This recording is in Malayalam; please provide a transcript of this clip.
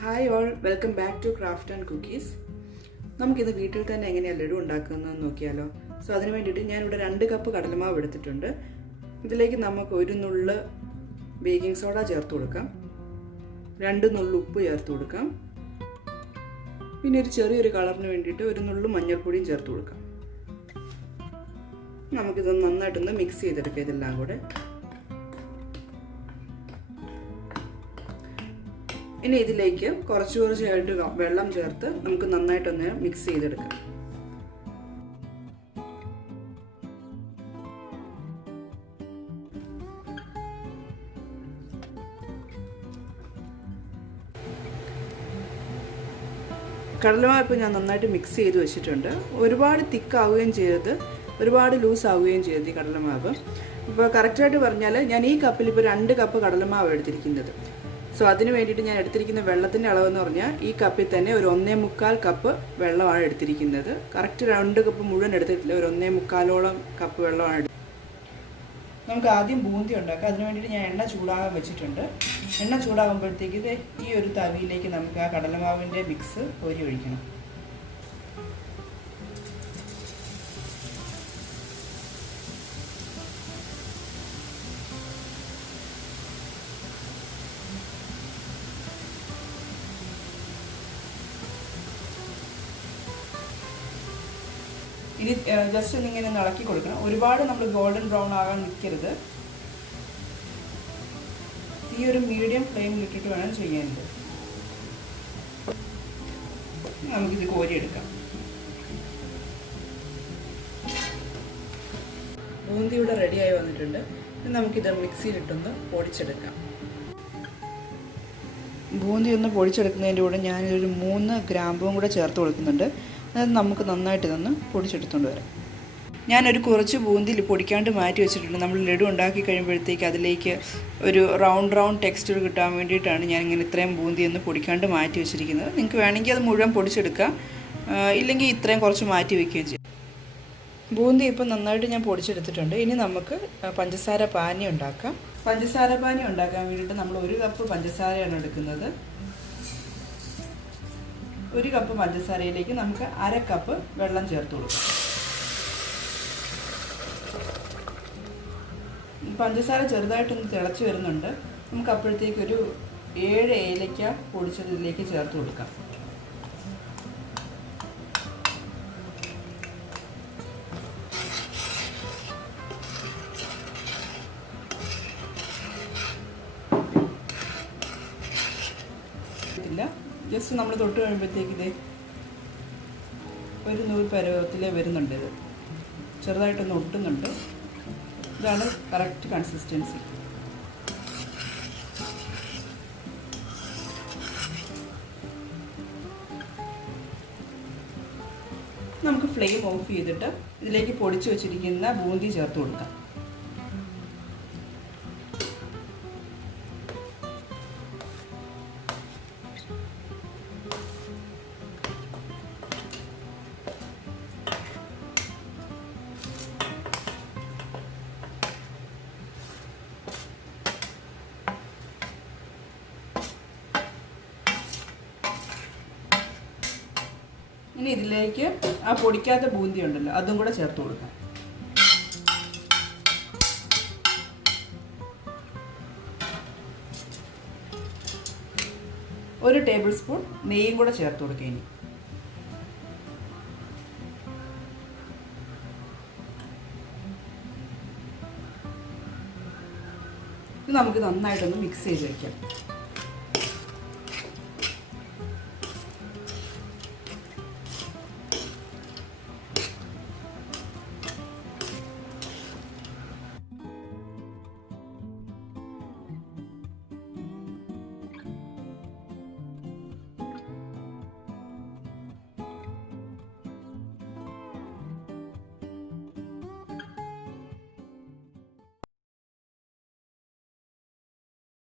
Hi all, welcome back to Craft and Cookies. നമുക്കിത് വീട്ടിൽ തന്നെ എങ്ങനെയാണ് ലഡു ഉണ്ടാക്കുന്നതെന്ന് നോക്കിയാലോ. സോ അതിനു വേണ്ടിയിട്ട് ഞാനിവിടെ 2 കപ്പ് കടലമാവ് എടുത്തിട്ടുണ്ട്. ഇതിലേക്ക് നമുക്ക് 1 നുള്ള് ബേക്കിംഗ് സോഡ ചേർത്ത് കൊടുക്കാം, 2 നുള്ള് ഉപ്പ് ചേർത്ത് കൊടുക്കാം, പിന്നെ ഒരു ചെറിയൊരു കളറിന് വേണ്ടിയിട്ട് 1 നുള്ള് മഞ്ഞൾപ്പൊടിയും ചേർത്ത് കൊടുക്കാം. നമുക്കിത് നന്നായിട്ടൊന്ന് മിക്സ് ചെയ്തെടുക്കാം ഇതെല്ലാം കൂടെ. ഇനി ഇതിലേക്ക് കുറച്ചായിട്ട് വെള്ളം ചേർത്ത് നമുക്ക് നന്നായിട്ടൊന്ന് മിക്സ് ചെയ്തെടുക്കാം. കടലമാവ് ഇപ്പോൾ ഞാൻ നന്നായിട്ട് മിക്സ് ചെയ്ത് വെച്ചിട്ടുണ്ട്. ഒരുപാട് തിക്കാവുകയും ചെയ്യരുത്, ഒരുപാട് ലൂസ് ആവുകയും ചെയ്യരുത് ഈ കടലമാവ്. ഇപ്പോൾ കറക്റ്റായിട്ട് പറഞ്ഞാൽ ഞാൻ ഈ കപ്പിൽ ഇപ്പോൾ 2 കപ്പ് കടലമാവ് എടുത്തിരിക്കുന്നത്. സോ അതിന് വേണ്ടിയിട്ട് ഞാൻ എടുത്തിരിക്കുന്ന വെള്ളത്തിൻ്റെ അളവെന്ന് പറഞ്ഞാൽ ഈ കപ്പിൽ തന്നെ ഒരു 1.25 കപ്പ് വെള്ളമാണ് എടുത്തിരിക്കുന്നത്. കറക്റ്റ് 2 കപ്പ് മുഴുവൻ എടുത്തിട്ടില്ല, ഒരു 1.25 കപ്പ് വെള്ളമാണ് എടുത്തത്. നമുക്ക് ആദ്യം ബൂന്തി ഉണ്ടാക്കാം. അതിന് വേണ്ടിയിട്ട് ഞാൻ എണ്ണ ചൂടാകാൻ വെച്ചിട്ടുണ്ട്. എണ്ണ ചൂടാകുമ്പോഴത്തേക്ക് ഈ ഒരു തവിയിലേക്ക് നമുക്ക് ആ കടലമാവിൻ്റെ മിക്സ് കോരി ഒഴിക്കണം. ഇനി ജസ്റ്റ് ഒന്നിങ്ങനെ ഇളക്കി കൊടുക്കണം. ഒരുപാട് നമ്മൾ ഗോൾഡൻ ബ്രൗൺ ആകാൻ നിൽക്കരുത്. ഈ ഒരു മീഡിയം ഫ്ലെയിമിലിട്ടിട്ട് വേണം ചെയ്യാനുണ്ട്. നമുക്കിത് കോരിയെടുക്കാം. ബൂന്തി ഇവിടെ റെഡിയായി വന്നിട്ടുണ്ട്. നമുക്കിത് മിക്സിയിലിട്ടൊന്ന് പൊടിച്ചെടുക്കാം. ബൂന്തി ഒന്ന് പൊടിച്ചെടുക്കുന്നതിൻ്റെ കൂടെ ഞാനൊരു 3 ഗ്രാമ്പും കൂടെ ചേർത്ത് കൊടുക്കുന്നുണ്ട്. അത് നമുക്ക് നന്നായിട്ട് ഇതൊന്ന് പൊടിച്ചെടുത്തുകൊണ്ട് വരാം. ഞാനൊരു കുറച്ച് ബൂന്തി പൊടിക്കാണ്ട് മാറ്റി വെച്ചിട്ടുണ്ട്. നമ്മൾ ലഡു ഉണ്ടാക്കി കഴിയുമ്പോഴത്തേക്ക് അതിലേക്ക് ഒരു റൗണ്ട് ടെക്സ്ചർ കിട്ടാൻ വേണ്ടിയിട്ടാണ് ഞാനിങ്ങനെ ഇത്രയും ബൂന്തി ഒന്ന് പൊടിക്കാണ്ട് മാറ്റി വെച്ചിരിക്കുന്നത്. നിങ്ങൾക്ക് വേണമെങ്കിൽ അത് മുഴുവൻ പൊടിച്ചെടുക്കാം, ഇല്ലെങ്കിൽ ഇത്രയും കുറച്ച് മാറ്റി വയ്ക്കുകയും ചെയ്യാം. ബൂന്തി ഇപ്പം നന്നായിട്ട് ഞാൻ പൊടിച്ചെടുത്തിട്ടുണ്ട്. ഇനി നമുക്ക് പഞ്ചസാര പാനി ഉണ്ടാക്കാം. പഞ്ചസാര പാനി ഉണ്ടാക്കാൻ വേണ്ടിയിട്ട് നമ്മൾ 1 കപ്പ് പഞ്ചസാരയാണ് എടുക്കുന്നത്. 1 കപ്പ് പഞ്ചസാരയിലേക്ക് നമുക്ക് 1/2 കപ്പ് വെള്ളം ചേർത്ത് കൊടുക്കാം. പഞ്ചസാര ചെറുതായിട്ടൊന്ന് തിളച്ച് വരുന്നുണ്ട്. നമുക്ക് അപ്പോഴത്തേക്ക് ഒരു 7 ഏലക്ക പൊടിച്ചതിലേക്ക് ചേർത്ത് കൊടുക്കാം. ജസ്റ്റ് നമ്മൾ തൊട്ട് കഴിയുമ്പോഴത്തേക്ക് ഇത് ഒരു നൂൽ പരുവത്തിൽ വരുന്നുണ്ട്. ഇത് ചെറുതായിട്ടൊന്ന് ഒട്ടുന്നുണ്ട്. ഇതാണ് കറക്റ്റ് കൺസിസ്റ്റൻസി. നമുക്ക് ഫ്ലെയിം ഓഫ് ചെയ്തിട്ട് ഇതിലേക്ക് പൊടിച്ചു വച്ചിരിക്കുന്ന ബൂന്തി ചേർത്ത് കൊടുക്കാം. ഇനി ഇതിലേക്ക് ആ പൊടിക്കാത്ത ബൂന്തി ഉണ്ടല്ലോ, അതും കൂടെ ചേർത്ത് കൊടുക്കാം. ഒരു ടേബിൾ സ്പൂൺ നെയ്യും കൂടെ ചേർത്ത് കൊടുക്കുക. ഇനി ഇത് നമുക്ക് നന്നായിട്ടൊന്ന് മിക്സ് ചെയ്ത് വയ്ക്കാം.